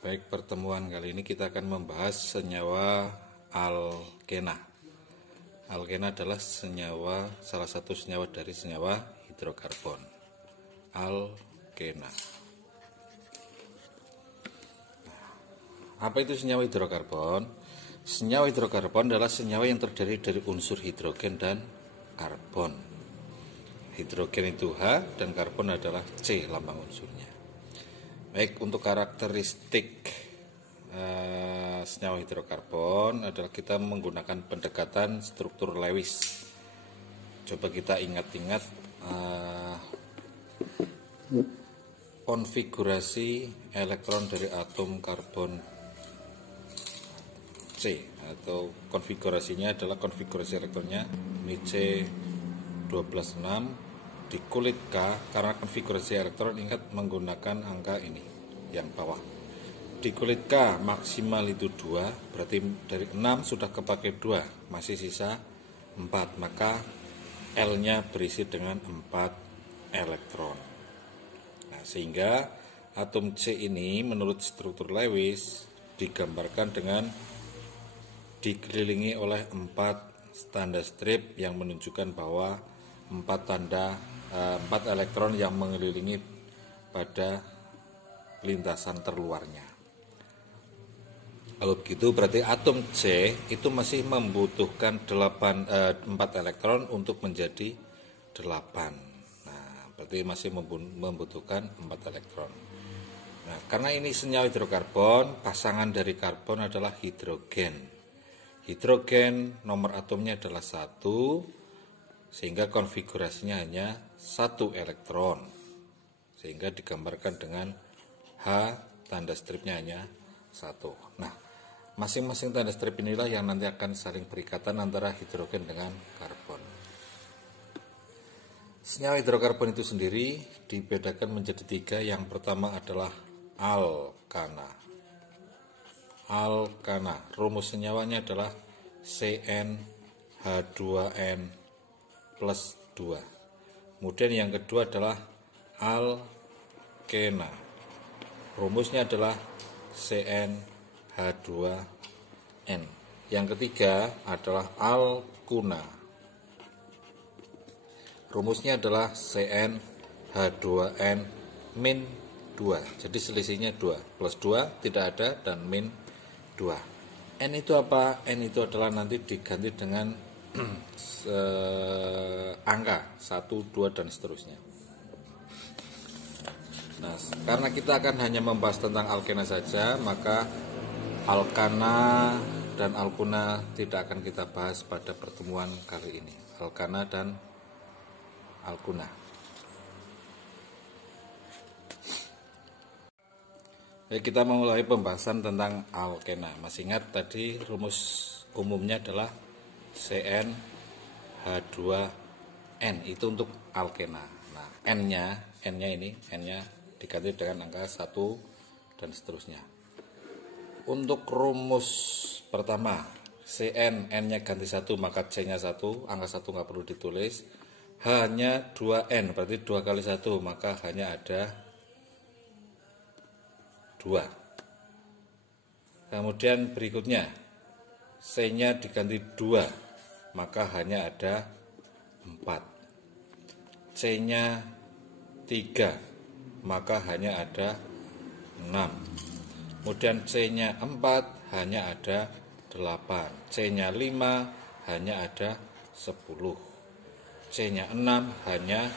Baik, pertemuan kali ini kita akan membahas senyawa alkena. Alkena adalah salah satu senyawa dari senyawa hidrokarbon. Alkena. Apa itu senyawa hidrokarbon? Senyawa hidrokarbon adalah senyawa yang terdiri dari unsur hidrogen dan karbon. Hidrogen itu H dan karbon adalah C lambang unsurnya. Baik, untuk karakteristik senyawa hidrokarbon adalah kita menggunakan pendekatan struktur Lewis. Coba kita ingat-ingat konfigurasi elektron dari atom karbon C, atau konfigurasinya adalah konfigurasi elektronnya C12,6 di kulit K. Karena konfigurasi elektron ingat menggunakan angka ini yang bawah. Di kulit K maksimal itu 2, berarti dari 6 sudah kepake 2, masih sisa 4, maka L-nya berisi dengan 4 elektron. Nah, sehingga atom C ini menurut struktur Lewis digambarkan dengan dikelilingi oleh 4 tanda strip yang menunjukkan bahwa 4 elektron yang mengelilingi pada lintasan terluarnya. Kalau begitu berarti atom C itu masih membutuhkan 4 elektron untuk menjadi 8. Nah, berarti masih membutuhkan 4 elektron. Nah, karena ini senyawa hidrokarbon, pasangan dari karbon adalah hidrogen. Hidrogen nomor atomnya adalah 1, sehingga konfigurasinya hanya 1 elektron, sehingga digambarkan dengan H, tanda stripnya hanya 1. Nah, masing-masing tanda strip inilah yang nanti akan saling berikatan antara hidrogen dengan karbon. Senyawa hidrokarbon itu sendiri dibedakan menjadi 3. Yang pertama adalah alkana. Alkana, rumus senyawanya adalah CnH2n plus 2. Kemudian yang kedua adalah alkena. Rumusnya adalah CnH2n. Yang ketiga adalah alkuna. Rumusnya adalah CnH2n min 2. Jadi selisihnya 2. Plus 2 tidak ada dan min 2. N itu apa? N itu adalah nanti diganti dengan angka 1, 2 dan seterusnya. Nah, karena kita akan hanya membahas tentang alkena saja, maka alkana dan alkuna tidak akan kita bahas pada pertemuan kali ini. Alkana dan alkuna. Kita memulai pembahasan tentang alkena. Masih ingat tadi rumus umumnya adalah CnH2n, itu untuk alkena. Nah, N-nya diganti dengan angka 1 dan seterusnya. Untuk rumus pertama, Cn, N-nya ganti 1 maka C-nya 1, angka 1 nggak perlu ditulis. H-nya 2N, berarti 2 kali 1 maka hanya ada 2. Kemudian berikutnya C-nya diganti 2, maka hanya ada 4. C-nya 3, maka hanya ada 6. Kemudian C-nya 4, hanya ada 8. C-nya 5, hanya ada 10. C-nya 6, hanya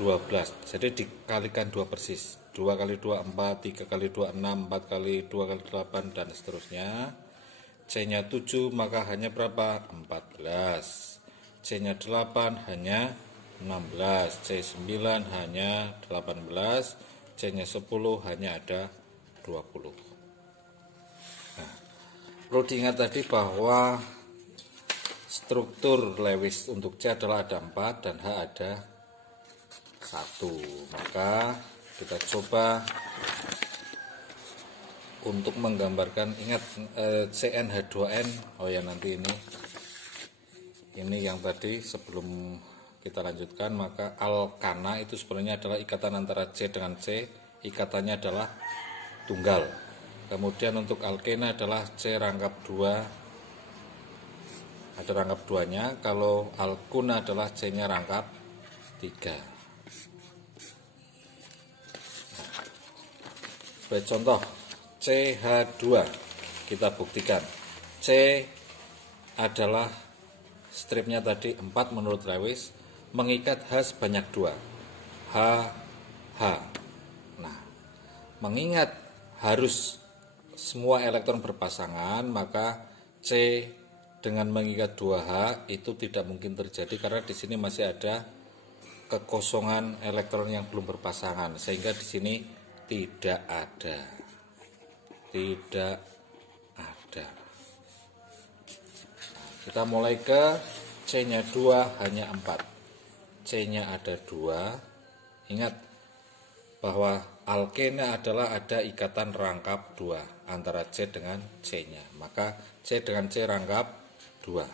12. Jadi dikalikan 2 persis. 2 kali 2, 4, 3 kali 2, 6, 4 kali 2 kali 8, dan seterusnya. C-nya 7, maka hanya berapa? 14. C-nya 8, hanya 16. C9 hanya 18. C-nya 10, hanya ada 20. Nah, perlu diingat tadi bahwa struktur Lewis untuk C adalah ada 4 dan H ada 1. Maka kita coba untuk menggambarkan, ingat CnH2n, oh ya nanti ini yang tadi sebelum kita lanjutkan, maka alkana itu sebenarnya adalah ikatan antara C dengan C, ikatannya adalah tunggal. Kemudian untuk alkena adalah C rangkap 2, ada rangkap 2-nya. Kalau alkuna adalah C-nya rangkap 3. Sebagai contoh, CH2 kita buktikan. C adalah stripnya tadi 4 menurut Lewis, mengikat H sebanyak 2. H. Nah, mengingat harus semua elektron berpasangan, maka C dengan mengikat 2H itu tidak mungkin terjadi karena di sini masih ada kekosongan elektron yang belum berpasangan, sehingga di sini tidak ada. Tidak ada. Kita mulai ke C-nya 2 hanya 4. C-nya ada 2. Ingat bahwa alkena adalah ada ikatan rangkap 2 antara C dengan C-nya. Maka C dengan C rangkap 2. Nah,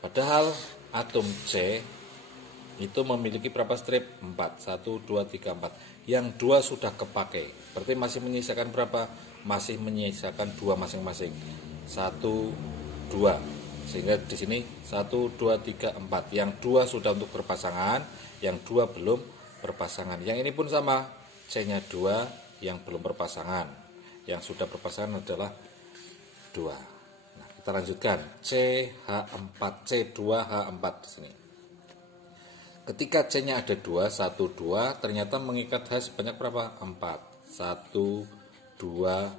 padahal atom C itu memiliki berapa strip? 4. 1, 2, 3, 4. Yang 2 sudah kepakai. Berarti masih menyisakan berapa? Masih menyisakan 2 masing-masing. 1, 2. Sehingga di sini 1, 2, 3, 4. Yang 2 sudah untuk berpasangan, yang 2 belum berpasangan. Yang ini pun sama. C-nya 2, yang belum berpasangan. Yang sudah berpasangan adalah 2. Kita lanjutkan, CH4, C2H4 di sini. Ketika C-nya ada 2, 1, 2, ternyata mengikat H sebanyak berapa? 4. 1, 2,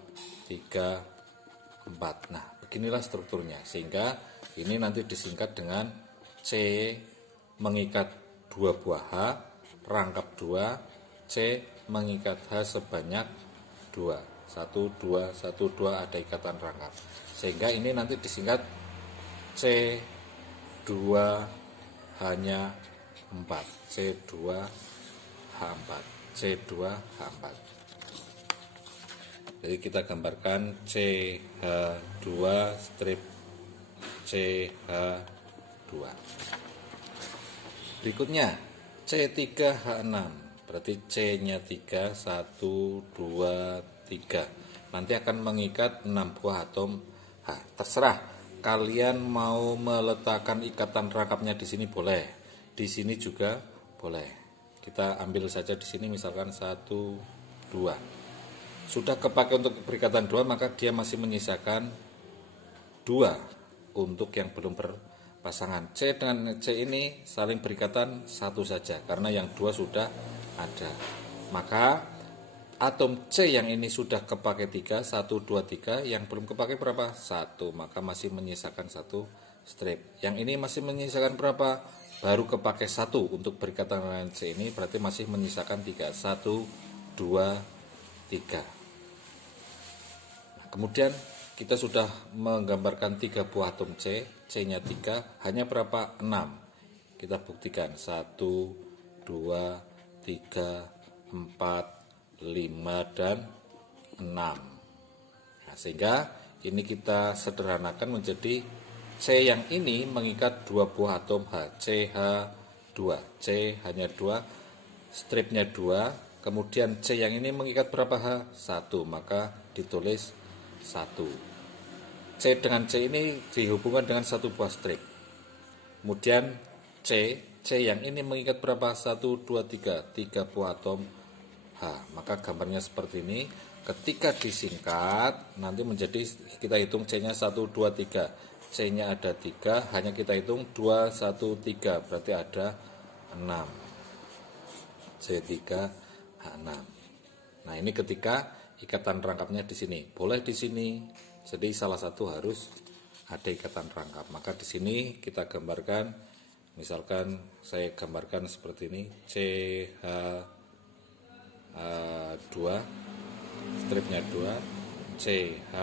3, 4. Nah, beginilah strukturnya. Sehingga ini nanti disingkat dengan C mengikat 2 buah H, rangkap 2, C mengikat H sebanyak 2. 1, 2, 1, 2 ada ikatan rangkap. Sehingga ini nanti disingkat C2 hanya 4. C2H4. C2H4. Jadi kita gambarkan CH2 strip CH2. Berikutnya C3H6. Berarti C-nya 3, 1, 2, 3. Nanti akan mengikat 6 buah atom H. Terserah kalian mau meletakkan ikatan rangkapnya di sini boleh, di sini juga boleh. Kita ambil saja di sini misalkan 1, 2. Sudah kepakai untuk berikatan 2, maka dia masih menyisakan 2 untuk yang belum berpasangan. C dengan C ini saling berikatan 1 saja karena yang 2 sudah ada. Maka atom C yang ini sudah kepakai 3, 1, 2, 3. Yang belum kepakai berapa? 1. Maka masih menyisakan 1 strip. Yang ini masih menyisakan berapa? Baru kepakai 1 untuk berikatan dengan C ini. Berarti masih menyisakan 3. 1, 2, 3. Nah, kemudian kita sudah menggambarkan 3 buah atom C. C-nya 3. Hanya berapa? 6. Kita buktikan. 1, 2, 3, 4, 5 dan 6. Nah, sehingga ini kita sederhanakan menjadi C yang ini mengikat 2 buah atom H, CH2. C hanya 2, stripnya 2. Kemudian C yang ini mengikat berapa H? 1, maka ditulis 1. C dengan C ini dihubungkan dengan 1 buah strip. Kemudian C yang ini mengikat berapa? 1, 2, 3. 3 buah atom H. Maka gambarnya seperti ini. Ketika disingkat nanti menjadi, kita hitung C-nya 1, 2, 3. C-nya ada 3, hanya kita hitung 2, 1, 3. Berarti ada 6. C3H6. Nah, ini ketika ikatan rangkapnya di sini. Boleh di sini. Jadi salah satu harus ada ikatan rangkap. Maka di sini kita gambarkan, misalkan saya gambarkan seperti ini, CH2, stripnya 2, CH,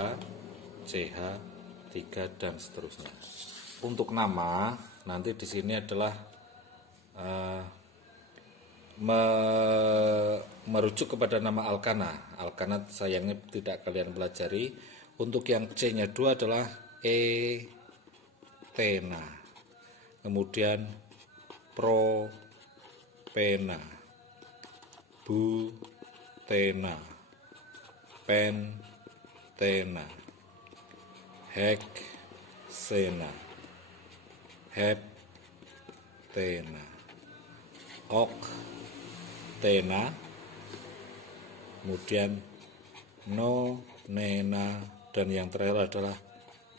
3 dan seterusnya. Untuk nama nanti di sini adalah merujuk kepada nama alkana. Alkana sayangnya tidak kalian pelajari. Untuk yang C-nya 2 adalah etena. Kemudian propena, butena, pentena, heksena, heptena, oktena, kemudian nonena, dan yang terakhir adalah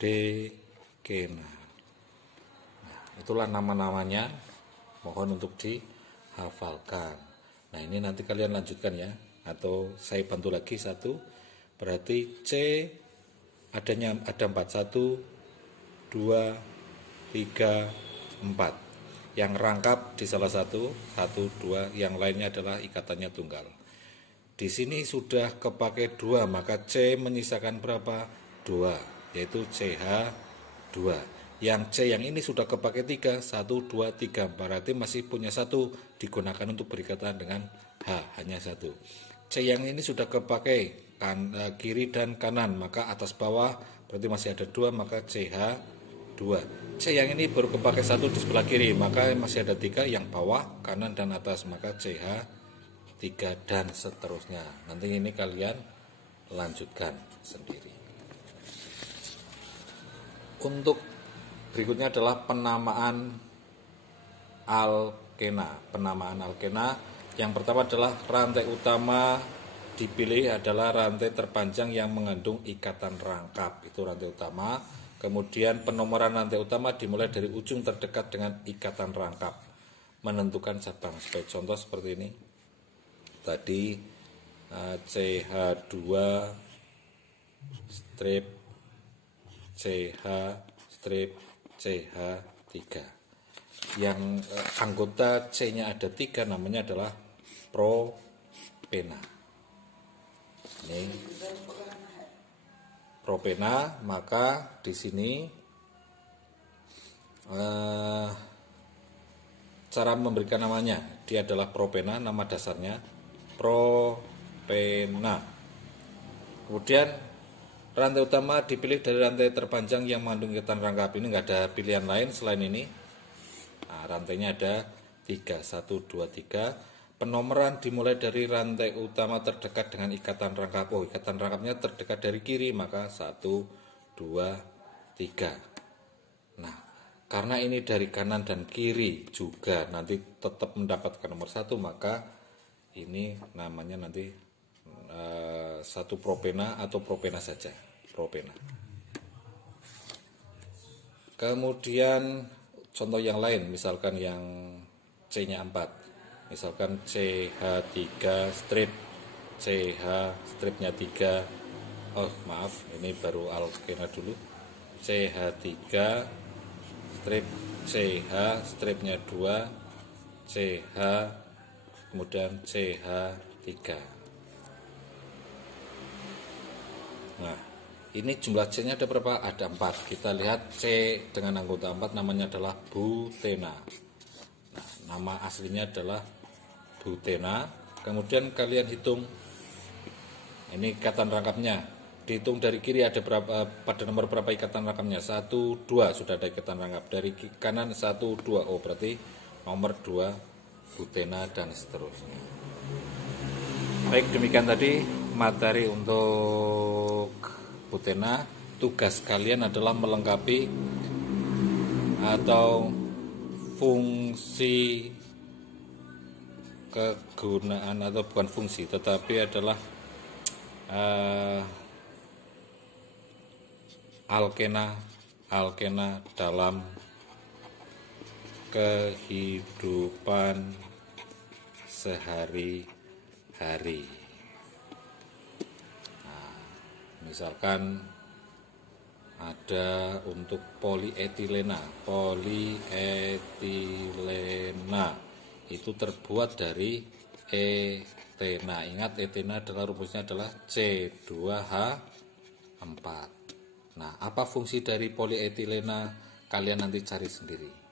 dekena. Nah, itulah nama-namanya, mohon untuk dihafalkan. Nah, ini nanti kalian lanjutkan ya, atau saya bantu lagi satu. Berarti C ada 4, 1, 2, 3, 4. Yang rangkap di salah satu, 1, 2, yang lainnya adalah ikatannya tunggal. Di sini sudah kepakai 2, maka C menyisakan berapa? 2, yaitu CH2. Yang C yang ini sudah kepakai 3, 1, 2, 3, berarti masih punya 1 digunakan untuk berikatan dengan H, hanya 1. C yang ini sudah kepakai kiri dan kanan, maka atas bawah berarti masih ada 2, maka CH2. C yang ini baru kepakai 1 di sebelah kiri, maka masih ada 3 yang bawah, kanan, dan atas, maka CH3, dan seterusnya. Nanti ini kalian lanjutkan sendiri. Untuk berikutnya adalah penamaan alkena. Penamaan alkena yang pertama adalah rantai utama dipilih adalah rantai terpanjang yang mengandung ikatan rangkap, itu rantai utama. Kemudian penomoran rantai utama dimulai dari ujung terdekat dengan ikatan rangkap, menentukan cabang. Sebagai contoh seperti ini tadi, CH2 strip CH strip CH3. Yang anggota C-nya ada 3, namanya adalah propena. Ini propena, maka di sini cara memberikan namanya, dia adalah propena, nama dasarnya propena. Kemudian rantai utama dipilih dari rantai terpanjang yang mengandung ikatan rangkap. Ini nggak ada pilihan lain selain ini. Nah, rantainya ada 3, 1, 2, 3. Penomoran dimulai dari rantai utama terdekat dengan ikatan rangkap. Oh, ikatan rangkapnya terdekat dari kiri, maka 1, 2, 3. Nah, karena ini dari kanan dan kiri juga nanti tetap mendapatkan nomor 1, maka ini namanya nanti 1 propena atau propena saja, propena. Kemudian contoh yang lain, misalkan yang C-nya 4, misalkan CH3 strip, CH stripnya 3, oh maaf, ini baru alkena dulu, CH3 strip, CH stripnya 2, CH, kemudian CH3. Nah, ini jumlah C-nya ada berapa? Ada 4. Kita lihat C dengan anggota 4 namanya adalah butena. Nah, nama aslinya adalah butena. Kemudian kalian hitung. Ini ikatan rangkapnya. Dihitung dari kiri ada berapa, pada nomor berapa ikatan rangkapnya? 1, 2 sudah ada ikatan rangkap. Dari kanan 1, 2. Oh, berarti nomor 2 butena, dan seterusnya. Baik, demikian tadi materi untuk butena. Tugas kalian adalah melengkapi atau fungsi kegunaan, atau bukan fungsi tetapi adalah alkena dalam kehidupan sehari-hari. Nah, misalkan ada untuk polietilena itu terbuat dari etena. Ingat, etena adalah rumusnya adalah C2H4. Nah, apa fungsi dari polietilena? Kalian nanti cari sendiri.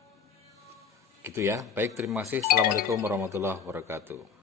Gitu ya. Baik, terima kasih. Assalamualaikum warahmatullahi wabarakatuh.